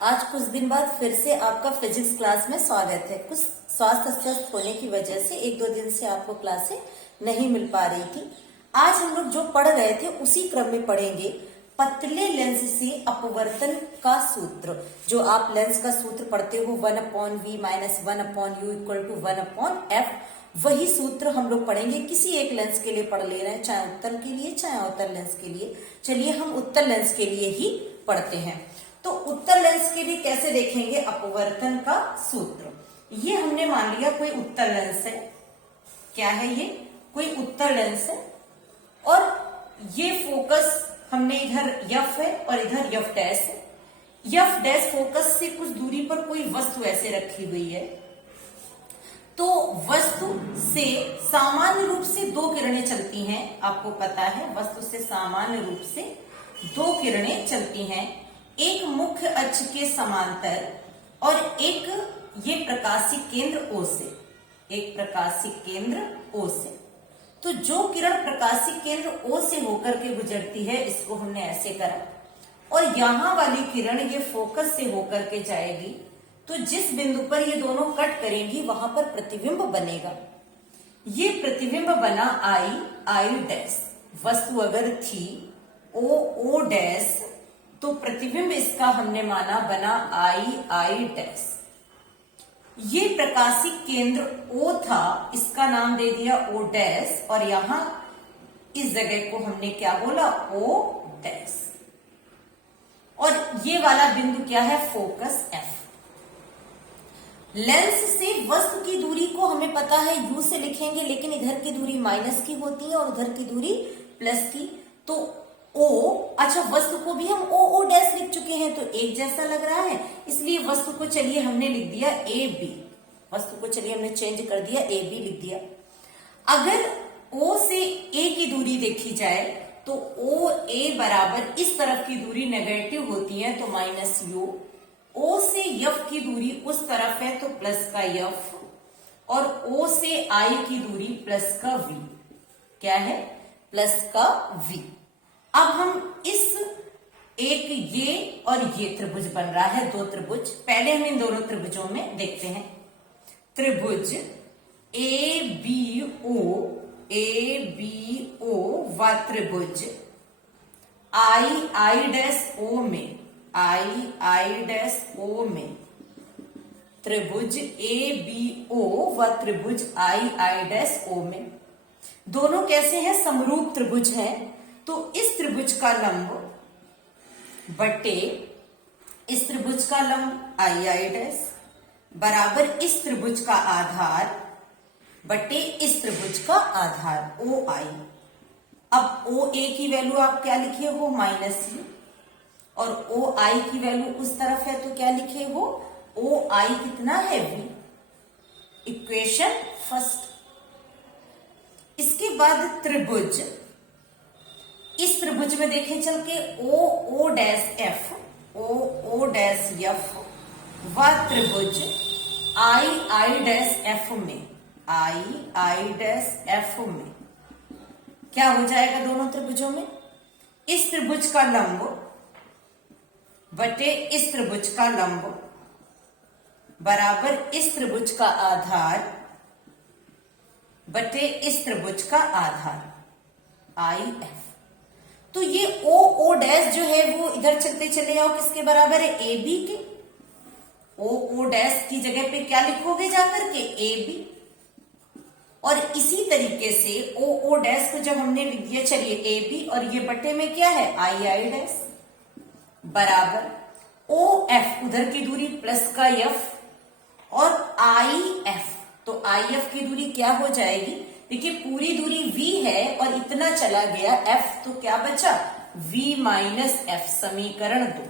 आज कुछ दिन बाद फिर से आपका फिजिक्स क्लास में स्वागत है। कुछ स्वास्थ्य अस्वस्थ होने की वजह से एक दो दिन से आपको क्लासें नहीं मिल पा रही थी। आज हम लोग जो पढ़ रहे थे उसी क्रम में पढ़ेंगे पतले लेंस से अपवर्तन का सूत्र। जो आप लेंस का सूत्र पढ़ते हो 1/v - 1/u = 1/f, वही सूत्र हम लोग पढ़ेंगे। किसी एक लेंस के लिए पढ़ ले रहे हैं, चाहे उत्तल के लिए चाहे अवतल लेंस के लिए। चलिए हम उत्तल लेंस के लिए ही पढ़ते हैं। तो उत्तल लेंस के लिए कैसे देखेंगे अपवर्तन का सूत्र। ये हमने मान लिया कोई उत्तल लेंस है। क्या है ये? कोई उत्तल लेंस है और ये फोकस हमने इधर यफ है और इधर यफ डैश है। यफ डैश फोकस से कुछ दूरी पर कोई वस्तु ऐसे रखी हुई है। तो वस्तु से सामान्य रूप से दो किरणें चलती हैं। आपको पता है वस्तु से सामान्य रूप से दो किरणें चलती हैं, एक मुख्य अक्ष के समांतर और एक ये प्रकाशिक केंद्र O से, एक प्रकाशिक केंद्र O से। तो जो किरण प्रकाशिक केंद्र O से होकर के गुजरती है इसको हमने ऐसे करा, और यहां वाली किरण ये फोकस से होकर के जाएगी। तो जिस बिंदु पर ये दोनों कट करेंगी वहां पर प्रतिबिंब बनेगा। ये प्रतिबिंब बना I डैश। वस्तु अगर थी O डैश तो प्रतिबिंब इसका हमने माना बना I डैश। ये प्रकाशिक केंद्र O था, इसका नाम दे दिया O डैश, और यहां इस जगह को हमने क्या बोला O डैश। और ये वाला बिंदु क्या है? Focus F। लेंस से वस्तु की दूरी को हमें पता है U से लिखेंगे, लेकिन इधर की दूरी माइनस की होती है और उधर की दूरी प्लस की। तो O, अच्छा वस्तु को भी हम O डैश लिख चुके हैं तो एक जैसा लग रहा है, इसलिए वस्तु को चलिए हमने लिख दिया AB। वस्तु को चलिए हमने चेंज कर दिया, AB लिख दिया। अगर O से A की दूरी देखी जाए तो OA बराबर इस तरफ की दूरी नेगेटिव होती है तो -U। O से F की दूरी उस तरफ है तो प्लस का F, और O से I की दूरी प्लस का V। क्या है? प्लस का V। अब हम इस एक ये और ये त्रिभुज बन रहा है, दो त्रिभुज। पहले हम इन दोनों त्रिभुजों में देखते हैं। त्रिभुज ABO व त्रिभुज I डैश O में, I डैश O में, त्रिभुज ABO व त्रिभुज I डैश O में। दोनों कैसे हैं? समरूप त्रिभुज हैं। तो इस त्रिभुज का लंब बटे इस त्रिभुज का लंब I डैश बराबर इस त्रिभुज का आधार बटे इस त्रिभुज का आधार OI। अब OA की वैल्यू आप क्या लिखे हो? -U, और OI की वैल्यू उस तरफ है तो क्या लिखे हो? OI कितना है? V। Equation first. इसके बाद त्रिभुज, इस त्रिभुज में देखें चल के O dash F, O dash F व त्रिभुज I डैश F में, I डैश F में क्या हो जाएगा दोनों त्रिभुजों में? इस त्रिभुज का लंब बटे इस त्रिभुज का लंब बराबर इस त्रिभुज का आधार बटे इस त्रिभुज का आधार IF। तो ये O डैश जो है वो इधर चलते चले जाओ, किसके बराबर है? AB के। O डैश की जगह पे क्या लिखोगे जाकर के? AB। और इसी तरीके से O डैश को जब हमने लिख दिया, चलिए AB, और ये बटे में क्या है? I डैश बराबर OF, उधर की दूरी प्लस का F, और IF। तो IF की दूरी क्या हो जाएगी? देखिए पूरी दूरी V है और इतना चला गया F, तो क्या बचा? V - F। समीकरण 2।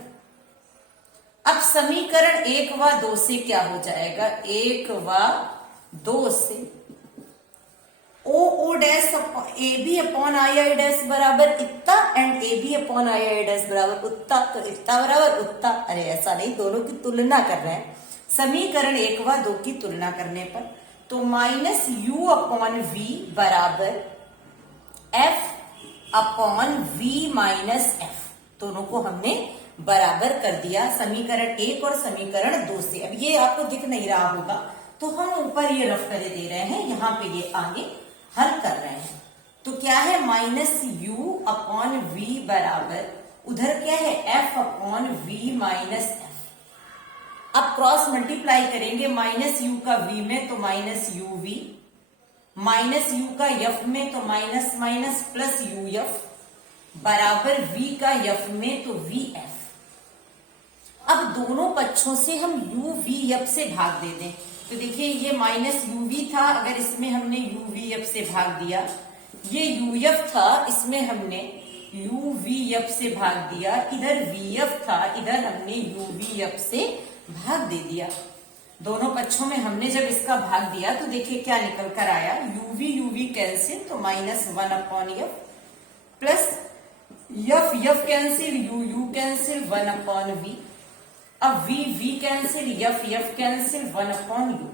अब समीकरण 1 व 2 से क्या हो जाएगा? 1 व 2 से O dash AB upon I dash बराबर इतना and AB upon I dash बराबर उतना, तो इतना बराबर उतना। अरे ऐसा नहीं, दोनों की तुलना कर रहे हैं। समीकरण 1 व 2 की तुलना करने पर तो -U अपॉन V बराबर F अपॉन V - F। दोनों को हमने बराबर कर दिया समीकरण 1 और समीकरण 2 से। अब ये आपको दिख नहीं रहा होगा तो हम ऊपर ये रफ करे दे रहे हैं, यहाँ पे ये आगे हल कर रहे हैं। तो क्या है माइनस यू अपॉन वी बराबर, उधर क्या है f upon v minus f. अब क्रॉस मल्टीप्लाई करेंगे माइनस यू का वी में तो minus u v, minus u का एफ में तो minus minus plus u f बराबर वी का एफ में तो वी एफ। अब दोनों पक्षों से हम यू वी एफ से भाग दे दें तो देखिए ये माइनस यू वी था, अगर इसमें हमने यू वी एफ से भाग दिया, ये यू एफ था इसमें हमने यू वी एफ से भाग दिया, इधर वी एफ था इधर हमने यू वी एफ से भाग दे दिया। दोनों पक्षों में हमने जब इसका भाग दिया तो देखिए क्या निकल कर आया, यू वी कैंसिल तो minus 1 upon f plus f cancel u cancel 1 upon v. अब v cancel f cancel 1 upon u.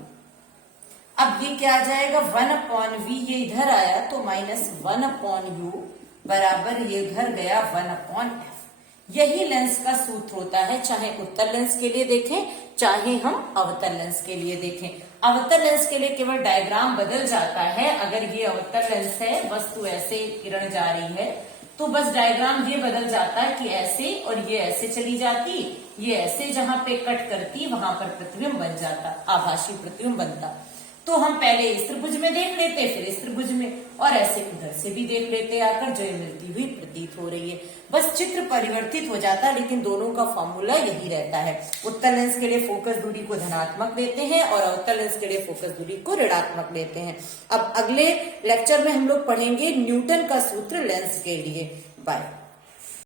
अब ये क्या आ जाएगा 1 अपॉन वी, ये इधर आया तो माइनस 1 अपॉन यू बराबर ये इधर गया 1 अपॉन एफ। यही लेंस का सूत्र होता है, चाहे उत्तल लेंस के लिए देखें चाहे हम अवतल लेंस के लिए देखें। अवतल लेंस के लिए केवल डायग्राम बदल जाता है। अगर ये अवतल लेंस है, वस्तु ऐसे किरण जा रही है तो बस डायग्राम ये बदल जाता है कि ऐसे और ये ऐसे चली जाती, ये ऐसे जहां पे कट करती वहां पर प्रतिबिंब बन जाता, आभासी प्रतिबिंब बनता। तो हम पहले इस त्रिभुज में देख लेते फिर इस त्रिभुज में, और ऐसे उधर से भी देख लेते आकर जो ये मिलती हुई प्रतीत हो रही है। बस चित्र परिवर्तित हो जाता है लेकिन दोनों का फॉर्मूला यही रहता है। उत्तल लेंस के लिए फोकस दूरी को धनात्मक लेते हैं और अवतल लेंस के लिए फोकस दूरी को ऋणात्मक लेते हैं। अब अगले लेक्चर में हम लोग पढ़ेंगे न्यूटन का सूत्र लेंस के लिए। बाय।